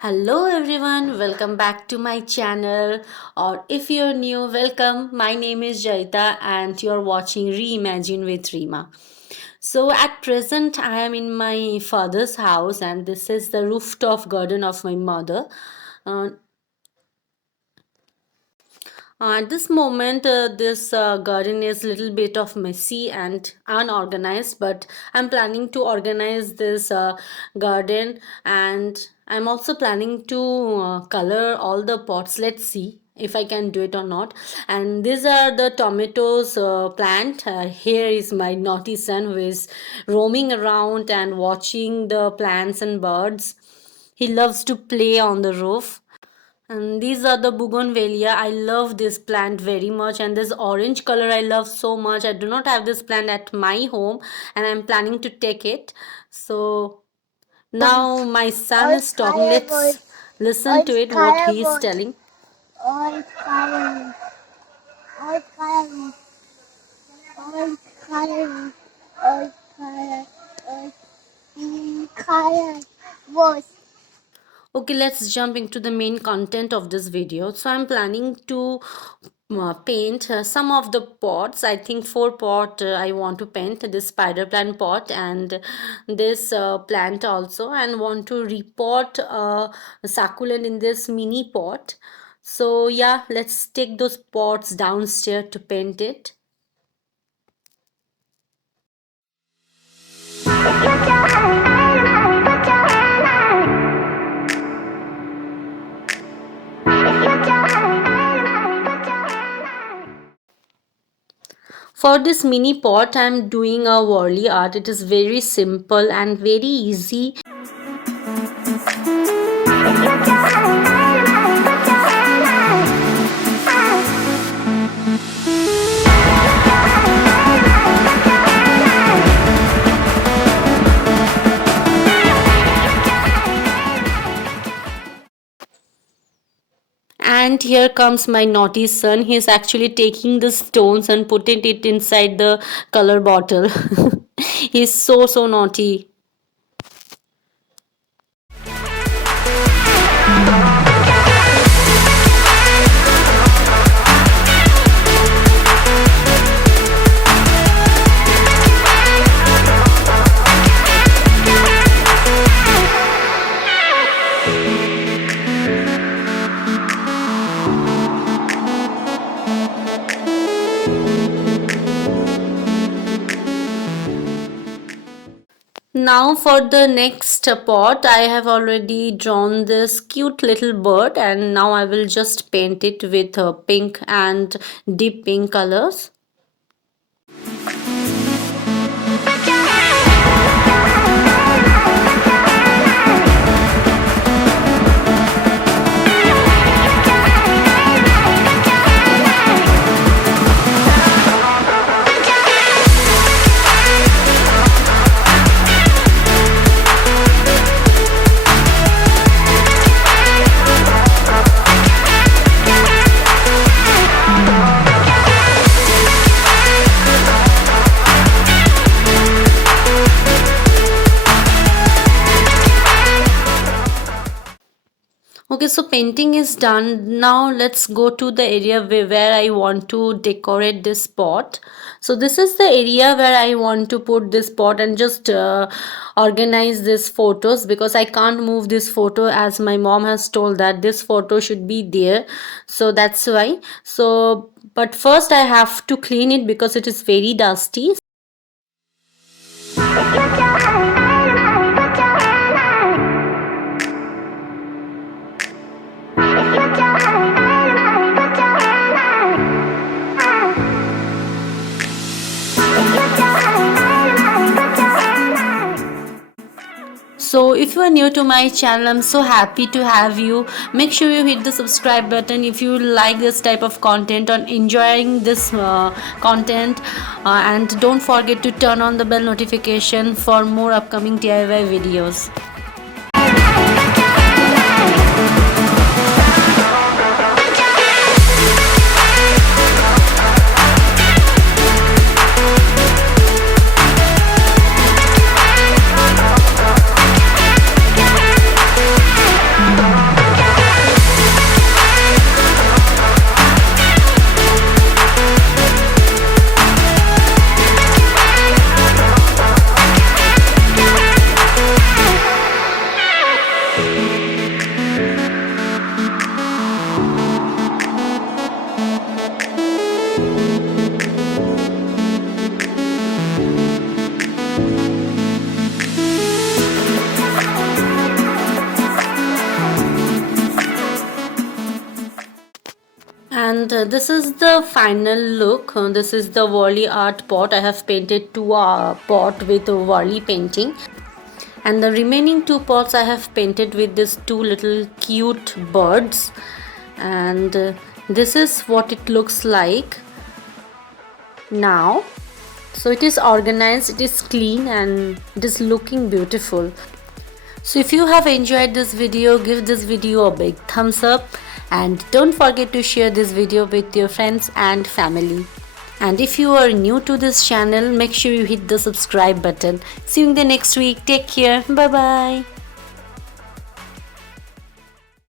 Hello everyone, welcome back to my channel. Or if you're new, welcome. My name is Jaita and you're watching Reimagine with Rima. So at present, I am in my father's house and this is the rooftop garden of my mother. Uh, at this moment, this garden is a little bit of messy and unorganized, but I'm planning to organize this garden, and I'm also planning to color all the pots. Let's see if I can do it or not. And these are the tomatoes plant. Here is my naughty son who is roaming around and watching the plants and birds. He loves to play on the roof. And these are the bougainvillea. I love this plant very much, and this orange color I love so much. I do not have this plant at my home, and I'm planning to take it. So now my son is talking. Let's listen to it what he is telling. Orange color, orange color, orange color, orange color, orange pink color, was. Okay, let's jump into the main content of this video. So I'm planning to paint some of the pots. I think 4 pot I want to paint, this spider plant pot and this plant also, and want to repot a succulent in this mini pot. So yeah, let's take those pots downstairs to paint it. For this mini pot, I am doing a WARLI art. It is very simple and very easy. And here comes my naughty son. He's actually taking the stones and putting it inside the color bottle. He's so naughty. Now for the next pot, I have already drawn this cute little bird, and now I will just paint it with pink and deep pink colors. Okay, so painting is done. Now let's go to the area where I want to decorate this pot. So this is the area where I want to put this pot and just organize these photos, because I can't move this photo as my mom has told that this photo should be there. So that's why. So but first I have to clean it because it is very dusty. So if you are new to my channel, I'm so happy to have you. Make sure you hit the subscribe button if you like this type of content or enjoying this content, and don't forget to turn on the bell notification for more upcoming DIY videos. this is the final look. This is the WARLI art pot. I have painted two pot with WARLI painting, and the remaining two pots I have painted with these two little cute birds. And this is what it looks like now. So it is organized, it is clean, and it is looking beautiful. So if you have enjoyed this video, give this video a big thumbs up, and don't forget to share this video with your friends and family. And if you are new to this channel, make sure you hit the subscribe button. See you in the next week. Take care. Bye bye.